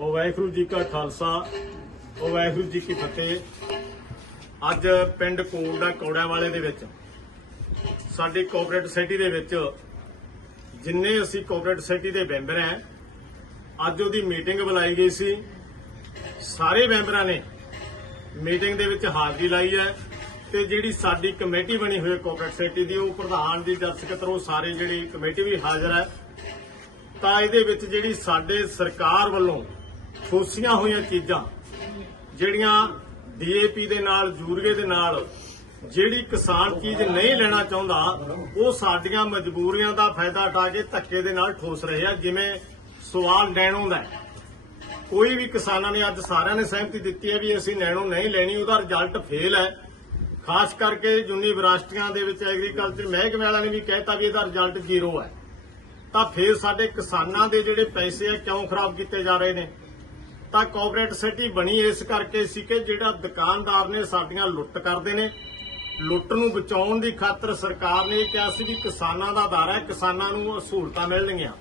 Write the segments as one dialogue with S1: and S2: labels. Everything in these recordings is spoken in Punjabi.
S1: ਉਹ ਵਾਹਿਗੁਰੂ ਜੀ ਕਾ ਖਾਲਸਾ, ਉਹ ਵਾਹਿਗੁਰੂ ਜੀ ਕੀ ਫਤਿਹ। ਅੱਜ ਪਿੰਡ ਕੋਲਡਾ ਕੌੜਿਆਂ ਵਾਲੇ ਦੇ ਵਿੱਚ, ਸਾਡੀ ਕੋਆਪਰੇਟਿਵ ਸੋਸਾਇਟੀ ਦੇ ਵਿੱਚ ਜਿੰਨੇ ਅਸੀਂ ਕੋਆਪਰੇਟਿਵ ਸੋਸਾਇਟੀ ਦੇ ਮੈਂਬਰ ਹਾਂ, ਅੱਜ ਉਹਦੀ ਮੀਟਿੰਗ ਬੁਲਾਈ ਗਈ ਸੀ। ਸਾਰੇ ਮੈਂਬਰਾਂ ਨੇ ਮੀਟਿੰਗ ਦੇ ਵਿੱਚ ਹਾਜ਼ਰੀ ਲਾਈ ਹੈ ਤੇ ਜਿਹੜੀ ਸਾਡੀ ਕਮੇਟੀ ਬਣੀ ਹੋਈ ਹੈ ਕੋਆਪਰੇਟਿਵ ਸੋਸਾਇਟੀ ਦੀ, ਉਹ ਪ੍ਰਧਾਨ ਦੀ ਜਦ ਉਹ ਸਾਰੇ ਜਿਹੜੀ ਕਮੇਟੀ ਵੀ ਹਾਜ਼ਰ ਹੈ। ਤਾਂ ਇਹਦੇ ਵਿੱਚ ਜਿਹੜੀ ਸਾਡੇ ਸਰਕਾਰ ਵੱਲੋਂ ਠੋਸੀਆਂ ਹੋਈਆਂ ਚੀਜ਼ਾਂ, ਜਿਹੜੀਆਂ ਡੀਏਪੀ ਦੇ ਨਾਲ, ਯੂਰੀਏ ਦੇ ਨਾਲ, ਜਿਹੜੀ ਕਿਸਾਨ ਚੀਜ਼ ਨਹੀਂ ਲੈਣਾ ਚਾਹੁੰਦਾ, ਉਹ ਸਾਡੀਆਂ ਮਜਬੂਰੀਆਂ ਦਾ ਫਾਇਦਾ ਉਠਾ ਕੇ ਧੱਕੇ ਦੇ ਨਾਲ ਠੋਸ ਰਹੇ ਆ, ਜਿਵੇਂ ਸਵਾਲ ਨੈਣੋ ਦਾ ਕੋਈ ਵੀ ਕਿਸਾਨਾਂ ਨੇ ਅੱਜ ਸਾਰਿਆਂ ਨੇ ਸਹਿਮਤੀ ਦਿੱਤੀ ਹੈ ਵੀ ਅਸੀਂ ਨੈਣੋ ਨਹੀਂ ਲੈਣੀ, ਉਹਦਾ ਰਿਜ਼ਲਟ ਫੇਲ ਹੈ। ਖਾਸ ਕਰਕੇ ਯੂਨੀਵਰਸਿਟੀਆਂ ਦੇ ਵਿੱਚ ਐਗਰੀਕਲਚਰ ਮਹਿਕਮੇ ਵਾਲਿਆਂ ਨੇ ਵੀ ਕਹਿਤਾ ਵੀ ਇਹਦਾ ਰਿਜ਼ਲਟ ਜ਼ੀਰੋ ਹੈ। ਤਾਂ ਫਿਰ ਸਾਡੇ ਕਿਸਾਨਾਂ ਦੇ ਜਿਹੜੇ ਪੈਸੇ ਆ, ਕਿਉਂ ਖਰਾਬ ਕੀਤੇ ਜਾ ਰਹੇ ਨੇ? ਤਾਂ ਕੋਆਪਰੇਟਿਵ ਸਿਟੀ ਬਣੀ ਇਸ ਕਰਕੇ ਸੀ ਕਿ ਜਿਹੜਾ ਦੁਕਾਨਦਾਰ ਨੇ ਸਾਡੀਆਂ ਲੁੱਟ ਕਰਦੇ ਨੇ। ਲੁੱਟ ਨੂੰ ਬਚਾਉਣ ਦੀ ਖਾਤਰ ਸਰਕਾਰ ਨੇ ਇਹ ਕਿਹਾ ਸੀ ਵੀ ਕਿਸਾਨਾਂ ਦਾ ਆਧਾਰ ਹੈ, ਕਿਸਾਨਾਂ ਨੂੰ ਸਹੂਲਤਾਂ ਮਿਲਣਗੀਆਂ।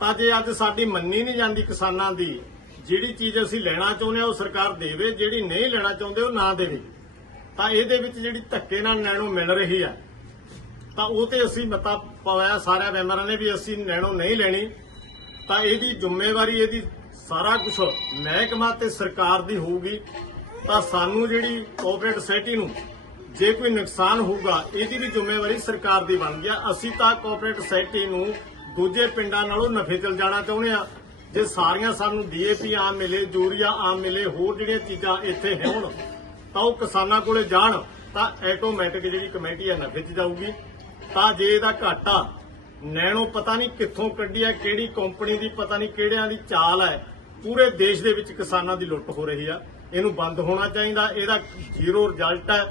S1: ਤਾਂ ਜੇ ਅੱਜ ਸਾਡੀ ਮੰਨੀ ਨਹੀਂ ਜਾਂਦੀ ਕਿਸਾਨਾਂ ਦੀ, ਜਿਹੜੀ ਚੀਜ਼ ਅਸੀਂ ਲੈਣਾ ਚਾਹੁੰਦੇ ਹਾਂ ਉਹ ਸਰਕਾਰ ਦੇਵੇ, ਜਿਹੜੀ ਨਹੀਂ ਲੈਣਾ ਚਾਹੁੰਦੇ ਉਹ ਨਾ ਦੇਵੇ। ਤਾਂ ਇਹਦੇ ਵਿੱਚ ਜਿਹੜੀ ਧੱਕੇ ਨਾਲ ਨੈਣੋ ਮਿਲ ਰਹੀ ਹੈ। ਤਾਂ ਉਹ ਤੇ ਅਸੀਂ ਮਤਾ ਪਾਇਆ ਸਾਰਿਆਂ ਮੈਂਬਰਾਂ ਨੇ ਵੀ ਅਸੀਂ ਨੈਣੋ ਨਹੀਂ ਲੈਣੀ। ਤਾਂ ਇਹਦੀ ਜ਼ਿੰਮੇਵਾਰੀ ਇਹਦੀ ਸਾਰਾ ਕੁਝ ਮਹਿਕਮਾ ਤੇ ਸਰਕਾਰ ਦੀ ਹੋਊਗੀ, ਤਾਂ ਸਾਨੂੰ ਜਿਹੜੀ ਕੋਆਪਰੇਟਿਵ ਸੋਸਾਇਟੀ ਨੂੰ ਜੇ ਕੋਈ ਨੁਕਸਾਨ ਹੋਊਗਾ, ਇਹਦੀ ਵੀ ਜ਼ਿੰਮੇਵਾਰੀ ਸਰਕਾਰ ਦੀ ਬਣ ਗਿਆ ਅਸੀਂ ਤਾਂ ਕੋਆਪਰੇਟਿਵ ਸੋਸਾਇਟੀ ਨੂੰ ਦੂਜੇ ਪਿੰਡਾਂ ਨਾਲੋਂ ਨਫੇ ਚਲ ਜਾਣਾ ਚਾਹੁੰਦੇ ਆ। ਜੇ ਸਾਰੀਆਂ ਸਾਨੂੰ ਡੀਏਪੀ ਆਮ ਮਿਲੇ, ਯੂਰੀਆ ਆਮ ਮਿਲੇ, ਹੋਰ ਜਿਹੜੀਆਂ ਚੀਜ਼ਾਂ ਇੱਥੇ ਹੋਣ, ਤਾਂ ਉਹ ਕਿਸਾਨਾਂ ਕੋਲੇ ਜਾਣ, ਤਾਂ ਆਟੋਮੈਟਿਕ ਜਿਹੜੀ ਕਮੇਟੀ ਆ ਨਫੇ 'ਚ ਜਾਊਗੀ। ਤਾਂ ਜੇ ਇਹਦਾ ਘਾਟਾ ਨੈਣੋ ਪਤਾ ਨਹੀਂ ਕਿੱਥੋਂ ਕੱਢੀ ਹੈ ਕਿਹੜੀ ਕੰਪਨੀ ਦੀ ਪਤਾ ਨਹੀਂ ਕਿਹੜਿਆਂ ਦੀ ਚਾਲ ਹੈ ਪੂਰੇ ਦੇਸ਼ ਦੇ ਵਿੱਚ ਕਿਸਾਨਾਂ ਦੀ ਲੁੱਟ ਹੋ ਰਹੀ ਆ। ਇਹਨੂੰ ਬੰਦ ਹੋਣਾ ਚਾਹੀਦਾ, ਇਹਦਾ ਜ਼ੀਰੋ ਰਿਜ਼ਲਟ ਹੈ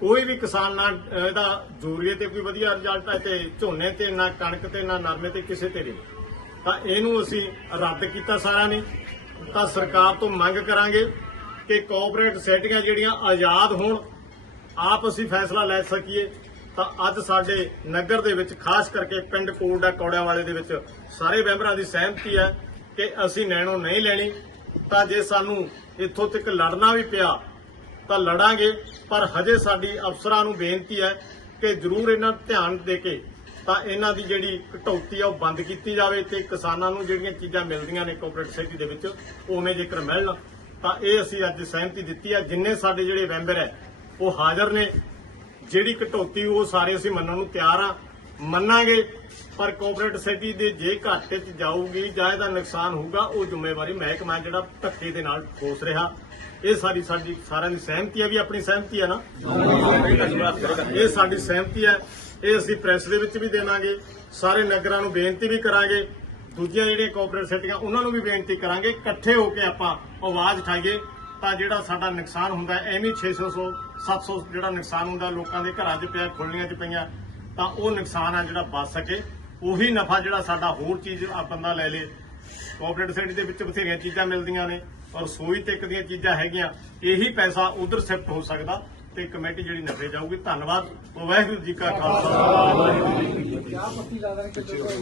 S1: ਕੋਈ ਵੀ ਕਿਸਾਨ ਨਾ, ਇਹਦਾ ਯੂਰੀਏ ਤੇ ਕੋਈ ਵਧੀਆ ਰਿਜ਼ਲਟ ਹੈ ਤੇ ਝੋਨੇ ਤੇ ਨਾ, ਕਣਕ ਤੇ ਨਾ, ਨਰਮੇ ਤੇ ਕਿਸੇ ਤੇ ਨਹੀਂ। ਤਾਂ ਇਹਨੂੰ ਅਸੀਂ ਰੱਦ ਕੀਤਾ ਸਾਰਿਆਂ ਨੇ। ਤਾਂ ਸਰਕਾਰ ਤੋਂ ਮੰਗ ਕਰਾਂਗੇ ਕਿ ਕੋਆਪਰੇਟ ਸੈਟਿੰਗਾਂ ਜਿਹੜੀਆਂ ਆਜ਼ਾਦ ਹੋਣ, ਆਪ ਅਸੀਂ ਫੈਸਲਾ ਲੈ ਸਕੀਏ। ਤਾਂ ਅੱਜ ਸਾਡੇ ਨਗਰ ਦੇ ਵਿੱਚ, ਖਾਸ ਕਰਕੇ ਪਿੰਡ ਕੋਲਡਾ ਕੌੜਿਆਂ ਵਾਲੇ ਦੇ ਵਿੱਚ ਸਾਰੇ ਮੈਂਬਰਾਂ ਦੀ ਸਹਿਮਤੀ ਹੈ ਕਿ ਅਸੀਂ ਨੈਣੋ ਨਹੀਂ ਲੈਣੀ। ਤਾਂ ਜੇ ਸਾਨੂੰ ਇੱਥੋਂ ਤੱਕ ਲੜਨਾ ਵੀ ਪਿਆ, ਤਾਂ ਲੜਾਂਗੇ। ਪਰ ਹਜੇ ਸਾਡੀ ਅਫਸਰਾਂ ਨੂੰ ਬੇਨਤੀ ਹੈ ਕਿ ਜ਼ਰੂਰ ਇਹਨਾਂ ਧਿਆਨ ਦੇ ਕੇ ਤਾਂ ਇਹਨਾਂ ਦੀ ਜਿਹੜੀ ਕਟੌਤੀ ਆ ਉਹ ਬੰਦ ਕੀਤੀ ਜਾਵੇ ਤੇ ਕਿਸਾਨਾਂ ਨੂੰ ਜਿਹੜੀਆਂ ਚੀਜ਼ਾਂ ਮਿਲਦੀਆਂ ਨੇ ਕੋਆਪਰੇਟਿਵ ਸੋਸਾਇਟੀ ਦੇ ਵਿੱਚ ਉਵੇਂ ਜੇਕਰ ਮਿਲਣ, ਤਾਂ ਇਹ ਅਸੀਂ ਅੱਜ ਸਹਿਮਤੀ ਦਿੱਤੀ ਹੈ। ਜਿੰਨੇ ਸਾਡੇ ਜਿਹੜੇ ਮੈਂਬਰ ਹੈ, ਉਹ ਹਾਜ਼ਰ ਨੇ। ਜਿਹੜੀ ਕਟੌਤੀ ਉਹ ਸਾਰੇ ਅਸੀਂ ਮੰਨਣ ਨੂੰ ਤਿਆਰ ਆ ਮੰਨਾਂਗੇ ਪਰ ਕੋਆਪਰੇਟਿਵ ਸੋਸਾਇਟੀ ਦੇ ਜੇ ਘਾਟੇ 'ਚ ਜਾਊਗੀ ਜਾਂ ਇਹਦਾ ਨੁਕਸਾਨ ਹੋਊਗਾ ਉਹ ਜ਼ਿੰਮੇਵਾਰੀ ਮਹਿਕਮਾ ਜਿਹੜਾ ਧੱਕੇ ਦੇ ਨਾਲ ਠੋਸ ਰਿਹਾ। ਇਹ ਸਾਡੀ ਸਾਡੀ ਸਾਰਿਆਂ ਦੀ ਸਹਿਮਤੀ ਹੈ ਵੀ ਆਪਣੀ ਸਹਿਮਤੀ ਹੈ ਨਾ? ਇਹ ਸਾਡੀ ਸਹਿਮਤੀ ਹੈ। ਇਹ ਅਸੀਂ ਪ੍ਰੈਸ ਦੇ ਵਿੱਚ ਵੀ ਦੇਵਾਂਗੇ ਸਾਰੇ ਨਗਰਾਂ ਨੂੰ ਬੇਨਤੀ ਵੀ ਕਰਾਂਗੇ ਦੂਜੀਆਂ ਜਿਹੜੀਆਂ ਕੋਆਪਰੇਟਿਵ ਸੋਸਾਇਟੀਆਂ ਉਹਨਾਂ ਨੂੰ ਵੀ ਬੇਨਤੀ ਕਰਾਂਗੇ ਇਕੱਠੇ ਹੋ ਕੇ ਆਪਾਂ ਆਵਾਜ਼ ਉਠਾਈਏ ਤਾਂ ਜਿਹੜਾ ਸਾਡਾ ਨੁਕਸਾਨ ਹੁੰਦਾ ਹੈ, ਐਵੇਂ 600 700 ਜਿਹੜਾ ਨੁਕਸਾਨ ਹੁੰਦਾ, ਲੋਕਾਂ ਦੇ ਘਰਾਂ 'ਚ ਪਿਆ ਖੁੱਲੀਆਂ 'ਚ ਪਈਆਂ, ਤਾਂ ਉਹ ਨੁਕਸਾਨ ਆ ਜਿਹੜਾ ਬਚ ਸਕੇ। ਉਹੀ ਨਫਾ ਜਿਹੜਾ ਸਾਡਾ ਹੋਰ ਚੀਜ਼ ਆ, ਬੰਦਾ ਲੈ ਲੇ। ਕੋਆਪਰੇਟਿਵ ਸੋਸਾਇਟੀ ਦੇ ਵਿੱਚ ਬਥੇਰੀਆਂ ਚੀਜ਼ਾਂ ਮਿਲਦੀਆਂ ਨੇ, ਔਰ ਰਸੋਈ ਤੇ ਦੀਆਂ ਚੀਜ਼ਾਂ ਹੈਗੀਆਂ, ਇਹੀ ਪੈਸਾ ਉਧਰ ਸ਼ਿਫਟ ਹੋ ਸਕਦਾ ਤੇ ਕਮੇਟੀ ਜਿਹੜੀ ਨਫੇ ਜਾਊਗੀ। ਧੰਨਵਾਦ। ਵਾਹਿਗੁਰੂ ਜੀ ਕਾ ਖਾਲਸਾ।